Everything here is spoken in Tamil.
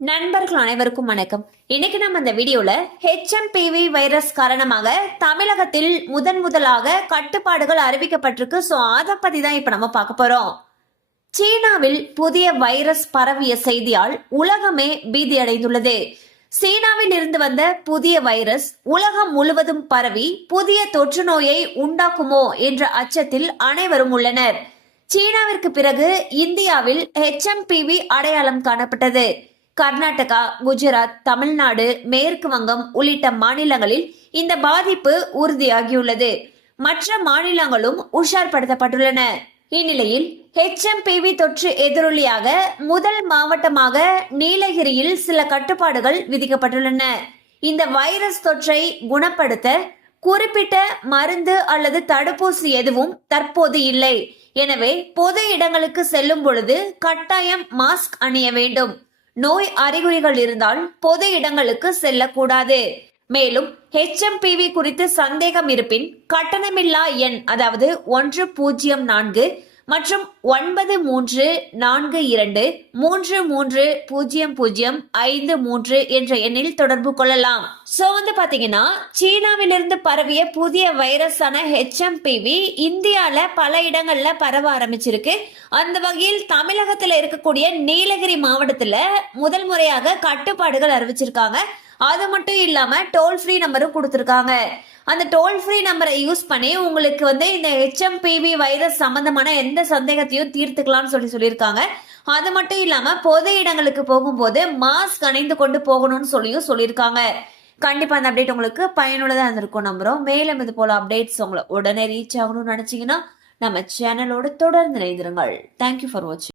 நண்பர்கள் அனைவருக்கும் வணக்கம். இன்னைக்கு நம்ம இந்த வீடியோல HMPV வைரஸ் காரணமாக தமிழகத்தில் முதலாக கட்டுப்பாடுகள் அறிவிக்கப்பட்டிருக்கு. சோ அத பத்தி தான் இப்ப நம்ம பார்க்க போறோம். சீனாவில் புதிய வைரஸ் பரவிய செய்தியால் உலகமே பீதி அடைந்துள்ளது. சீனாவில் இருந்து வந்த புதிய வைரஸ் உலகம் முழுவதும் பரவி புதிய தொற்று நோயை உண்டாக்குமோ என்ற அச்சத்தில் அனைவரும் உள்ளனர். சீனாவிற்கு பிறகு இந்தியாவில் HMPV அடையாளம் காணப்பட்டது. கர்நாடகா, குஜராத், தமிழ்நாடு, மேற்கு வங்கம் உள்ளிட்ட மாநிலங்களில் இந்த பாதிப்பு உறுதியாகியுள்ளது. மற்ற மாநிலங்களும் உஷார்படுத்தப்பட்டுள்ளன. இந்நிலையில் HMPV தொற்று எதிரொலியாக முதல் மாவட்டமாக நீலகிரியில் சில கட்டுப்பாடுகள் விதிக்கப்பட்டுள்ளன. இந்த வைரஸ் தொற்றை குணப்படுத்த குறிப்பிட்ட மருந்து அல்லது தடுப்பூசி எதுவும் தற்போது இல்லை. எனவே பொது இடங்களுக்கு செல்லும் பொழுது கட்டாயம் மாஸ்க் அணிய வேண்டும். நோய் அறிகுறிகள் இருந்தால் பொது இடங்களுக்கு செல்லக்கூடாது. மேலும் HMPV குறித்து சந்தேகம் இருப்பின் கட்டணமில்லா எண் அதாவது 104 மற்றும் 9342330053 என்ற எண்ணில் தொடர்பு கொள்ளலாம். சோ பாத்தீங்கன்னா சீனாவிலிருந்து பரவிய புதிய வைரஸான HMPV இந்தியால பல இடங்கள்ல பரவ ஆரம்பிச்சிருக்கு. அந்த வகையில் தமிழகத்துல இருக்கக்கூடிய நீலகிரி மாவட்டத்துல முதல் முறையாக கட்டுப்பாடுகள் அறிவிச்சிருக்காங்க. அது மட்டும் இல்லாம டோல் ஃப்ரீ நம்பரும் கொடுத்திருக்காங்க. அந்த டோல் ஃப்ரீ நம்பரை யூஸ் பண்ணி உங்களுக்கு இந்த HMPV வைரஸ் சம்பந்தமான எந்த சந்தேகத்தையும் தீர்த்துக்கலாம்னு சொல்லியிருக்காங்க. அது மட்டும் இல்லாம பொது இடங்களுக்கு போகும்போது மாஸ்க் அணிந்து கொண்டு போகணும்னு சொல்லியிருக்காங்க. கண்டிப்பா அந்த அப்டேட் உங்களுக்கு பயனுள்ளதா இருந்திருக்கும் நம்புறோம். மேலும் இது போல அப்டேட்ஸ் உங்களை உடனே ரீச் ஆகணும்னு நினைச்சீங்கன்னா நம்ம சேனலோடு தொடர்ந்து இணைந்திருங்கள். தேங்க்யூ ஃபார் வாட்சிங்.